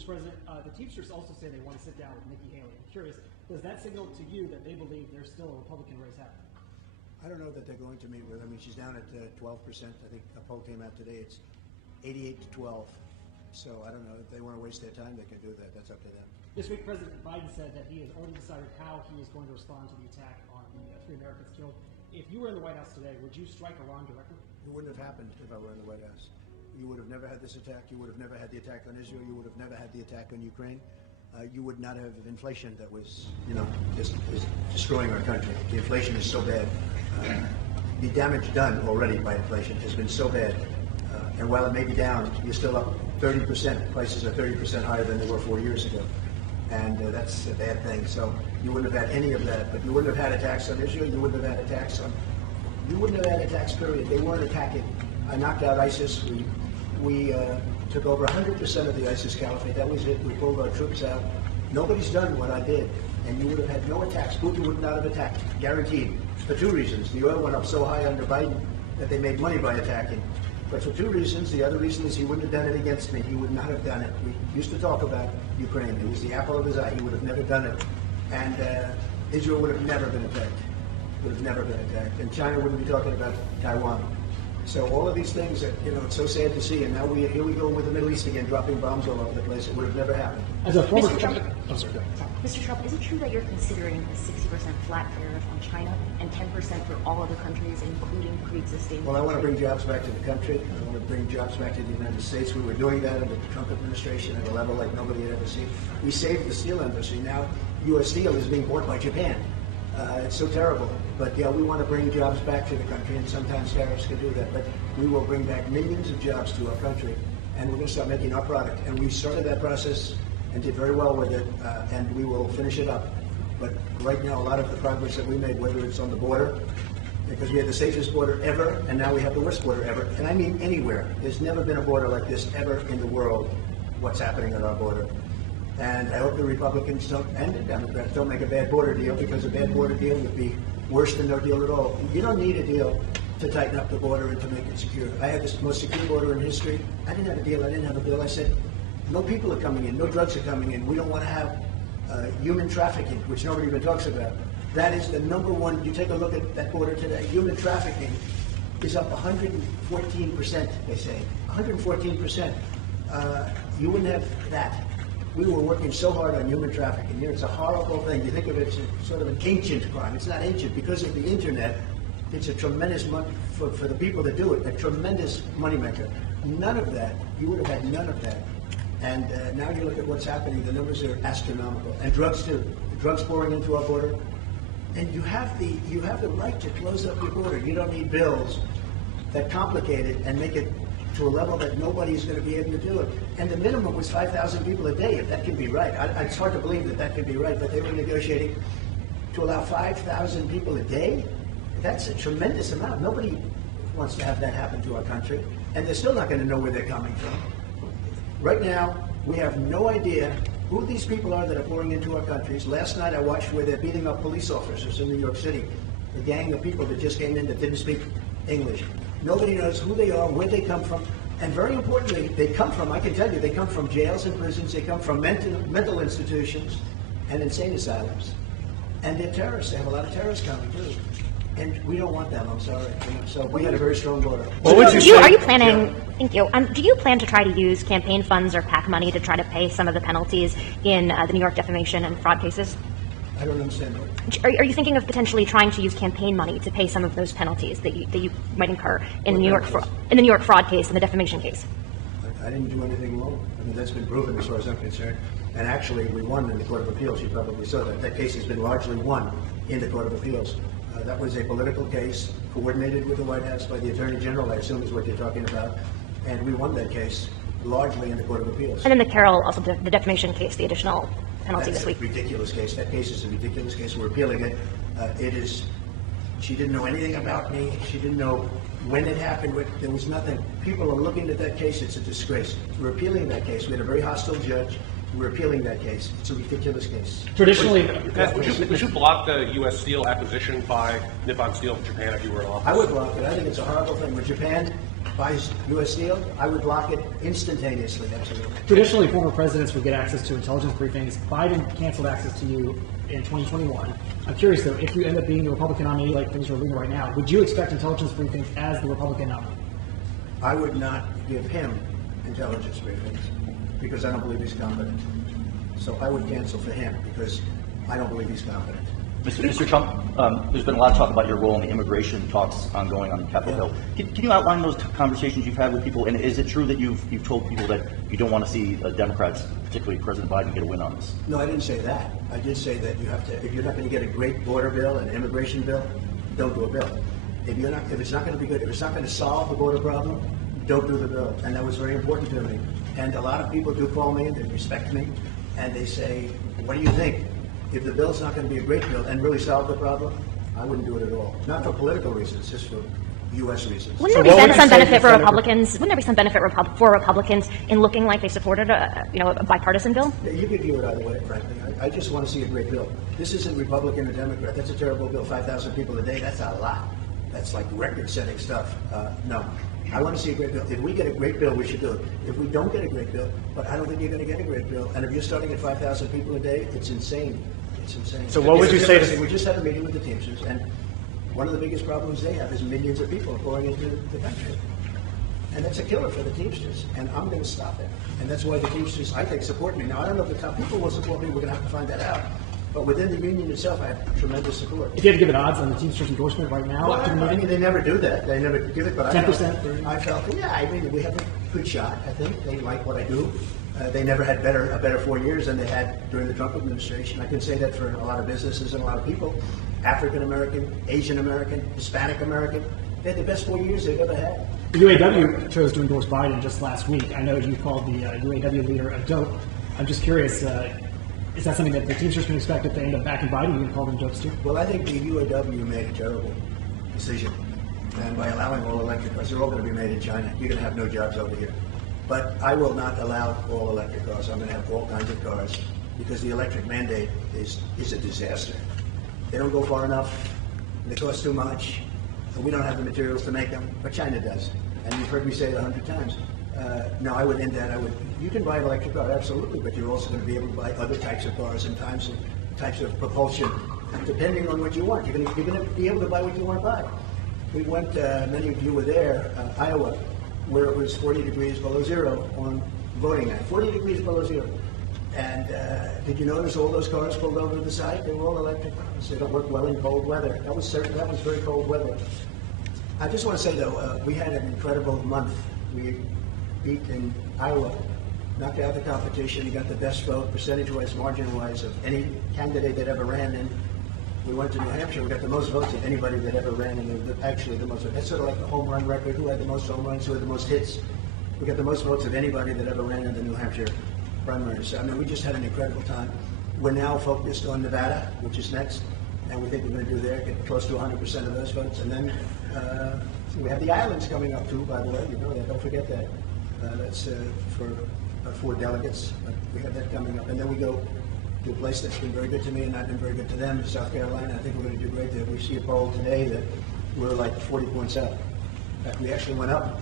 Mr. President, the Teamsters also say they want to sit down with Nikki Haley. I'm curious, does that signal to you that they believe there's still a Republican race happening? I don't know that they're going to meet with her. I mean, she's down at 12%. I think a poll came out today. It's 88 to 12. So I don't know. If they want to waste their time, they can do that. That's up to them. This week, President Biden said that he has already decided how he is going to respond to the attack on the 3 Americans killed. If you were in the White House today, would you strike Iran directly? It wouldn't have happened if I were in the White House. You would have never had this attack. You would have never had the attack on Israel. You would have never had the attack on Ukraine. You would not have inflation that was, just is destroying our country. The inflation is so bad. The damage done already by inflation has been so bad. And while it may be down, you're still up 30%. Prices are 30% higher than they were 4 years ago. And that's a bad thing. So you wouldn't have had any of that. But you wouldn't have had attacks on Israel. You wouldn't have had attacks on... You wouldn't have had attacks, period. They weren't attacking. I knocked out ISIS. We took over 100% of the ISIS caliphate. That was it. We pulled our troops out. Nobody's done what I did. And you would have had no attacks. Putin would not have attacked. Guaranteed. For 2 reasons. The oil went up so high under Biden that they made money by attacking. But for 2 reasons. The other reason is he wouldn't have done it against me. He would not have done it. We used to talk about Ukraine. It was the apple of his eye. He would have never done it. And Israel would have never been attacked. Would have never been attacked. And China wouldn't be talking about Taiwan. So all of these things that, it's so sad to see. And now here we go with the Middle East again, dropping bombs all over the place. It would have never happened. As a former... Mr. Trump, Oh, sorry, go ahead. Mr. Trump, is it true that you're considering a 60% flat tariff on China and 10% for all other countries, including pre-existing? Well, I want to bring jobs back to the country. I want to bring jobs back to the United States. We were doing that under the Trump administration at a level like nobody had ever seen. We saved the steel industry. Now, U.S. steel is being bought by Japan. It's so terrible. But, yeah, we want to bring jobs back to the country, and sometimes tariffs can do that. But we will bring back millions of jobs to our country, and we're going to start making our product. And we started that process and did very well with it, and we will finish it up. But right now, a lot of the progress that we made, whether it's on the border, because we had the safest border ever, and now we have the worst border ever. And I mean anywhere. There's never been a border like this ever in the world, what's happening at our border. And I hope the Republicans and the Democrats don't make a bad border deal, because a bad border deal would be worse than no deal at all. You don't need a deal to tighten up the border and to make it secure. I had the most secure border in history. I didn't have a deal. I didn't have a bill. I said, no people are coming in. No drugs are coming in. We don't want to have human trafficking, which nobody even talks about. That is the number one. You take a look at that border today. Human trafficking is up 114%, they say. 114%. You wouldn't have that. We were working so hard on human trafficking. It's a horrible thing. You think of it as sort of an ancient crime. It's not ancient. Because of the internet, it's a tremendous money for the people that do it, a tremendous moneymaker. None of that. You would have had none of that. And now you look at what's happening. The numbers are astronomical. And drugs too. The drugs pouring into our border. And you have the right to close up your border. You don't need bills that complicate it and make it to a level that nobody's going to be able to do it. And the minimum was 5,000 people a day, if that can be right. It's hard to believe that can be right, but they were negotiating to allow 5,000 people a day. That's a tremendous amount. Nobody wants to have that happen to our country, and they're still not going to know where they're coming from. Right now, we have no idea who these people are that are pouring into our countries. Last night, I watched where they're beating up police officers in New York City. A gang of people that just came in that didn't speak English. Nobody knows who they are, where they come from, and very importantly, they come from, I can tell you, they come from jails and prisons, they come from mental institutions and insane asylums. And they're terrorists. They have a lot of terrorists coming, too. And we don't want them, I'm sorry. So we had a very strong border. What would you say? Are you planning, thank you, do you plan to try to use campaign funds or PAC money to try to pay some of the penalties in the New York defamation and fraud cases? I don't understand. Are you thinking of potentially trying to use campaign money to pay some of those penalties that you might incur in the New York fraud case and the defamation case? I didn't do anything wrong. I mean, that's been proven as far as I'm concerned. And actually, we won in the Court of Appeals. You probably saw that. That case has been largely won in the Court of Appeals. That was a political case coordinated with the White House by the Attorney General, I assume is what you're talking about. And we won that case largely in the Court of Appeals. And then the Carroll, also the defamation case, the additional penalty this week. That's a ridiculous case. That case is a ridiculous case. We're appealing it. She didn't know anything about me. She didn't know when it happened. There was nothing. People are looking at that case. It's a disgrace. We're appealing that case. We had a very hostile judge. We're appealing that case. It's a ridiculous case. Traditionally, would you block the U.S. steel acquisition by Nippon Steel from Japan if you were in office? I would block it. I think it's a horrible thing. When Japan buys U.S. Steel, I would block it instantaneously, absolutely. Traditionally, former presidents would get access to intelligence briefings. Biden canceled access to you in 2021. I'm curious, though, if you end up being the Republican nominee like things are leaning right now, would you expect intelligence briefings as the Republican nominee? I would not give him intelligence briefings because I don't believe he's competent. So I would cancel for him because I don't believe he's competent. Mr. Trump, there's been a lot of talk about your role in the immigration talks ongoing on Capitol Hill. Can you outline those conversations you've had with people? And is it true that you've told people that you don't want to see Democrats, particularly President Biden, get a win on this? No, I didn't say that. I did say that you have to, if you're not going to get a great border bill and immigration bill, don't do a bill. If it's not going to be good, if it's not going to solve the border problem, don't do the bill. And that was very important to me. And a lot of people do call me and they respect me and they say, what do you think? If the bill's not going to be a great bill and really solve the problem, I wouldn't do it at all. Not for political reasons, just for U.S. reasons. Wouldn't there be some benefit for Republicans? Wouldn't there be some benefit for Republicans in looking like they supported a bipartisan bill? You could view it either way, frankly. I just want to see a great bill. This isn't Republican or Democrat. That's a terrible bill. 5,000 people a day. That's a lot. That's like record-setting stuff. No. I want to see a great bill. If we get a great bill, we should do it. If we don't get a great bill, but I don't think you're going to get a great bill. And if you're starting at 5,000 people a day, it's insane. It's insane. So what would you say to... We just had a meeting with the Teamsters, and one of the biggest problems they have is millions of people pouring into the country. And that's a killer for the Teamsters, and I'm going to stop it. And that's why the Teamsters, I think, support me. Now, I don't know if the top people will support me. We're going to have to find that out. But within the union itself, I have tremendous support. If you had to give it odds on the Teamsters endorsement right now, Well, I mean, they never do that. They never give it, but 10%? I felt, yeah, I mean, we have a good shot, I think. They like what I do. They never had a better 4 years than they had during the Trump administration. I can say that for a lot of businesses and a lot of people. African American, Asian American, Hispanic American. They had the best 4 years they've ever had. the UAW chose to endorse Biden just last week. I know you called the UAW leader a dope. I'm just curious, is that something that the Teamsters can expect if they end up backing Biden? You're going to call them dopes too? Well, I think the UAW made a terrible decision. And by allowing all electric cars, they're all going to be made in China. You're going to have no jobs over here. But I will not allow all electric cars. I'm going to have all kinds of cars because the electric mandate is a disaster. They don't go far enough. They cost too much. And we don't have the materials to make them, but China does. And you've heard me say it 100 times. No, I would end that. You can buy an electric car, absolutely, but you're also going to be able to buy other types of cars and types of propulsion, depending on what you want. You're going to be able to buy what you want to buy. We went, many of you were there, Iowa, where it was 40 degrees below zero on voting night. 40 degrees below zero. And did you notice all those cars pulled over to the side? They were all electric cars. They don't work well in cold weather. That was very cold weather. I just want to say, though, we had an incredible month. We beat in Iowa, knocked out the competition, and got the best vote, percentage-wise, margin-wise, of any candidate that ever ran. And we went to New Hampshire. We got the most votes of anybody that ever ran, and actually the most. That's sort of like the home run record. Who had the most home runs? Who had the most hits? We got the most votes of anybody that ever ran in the New Hampshire primaries. I mean, we just had an incredible time. We're now focused on Nevada, which is next, and we think we're going to do there, get close to 100% of those votes. And then we have the islands coming up too, by the way. You know that. Don't forget that. That's for 4 delegates. But we have that coming up. And then we go to a place that's been very good to me and I've been very good to them, South Carolina. I think we're going to do great there. We see a poll today that we're like 40 points out. In fact, we actually went up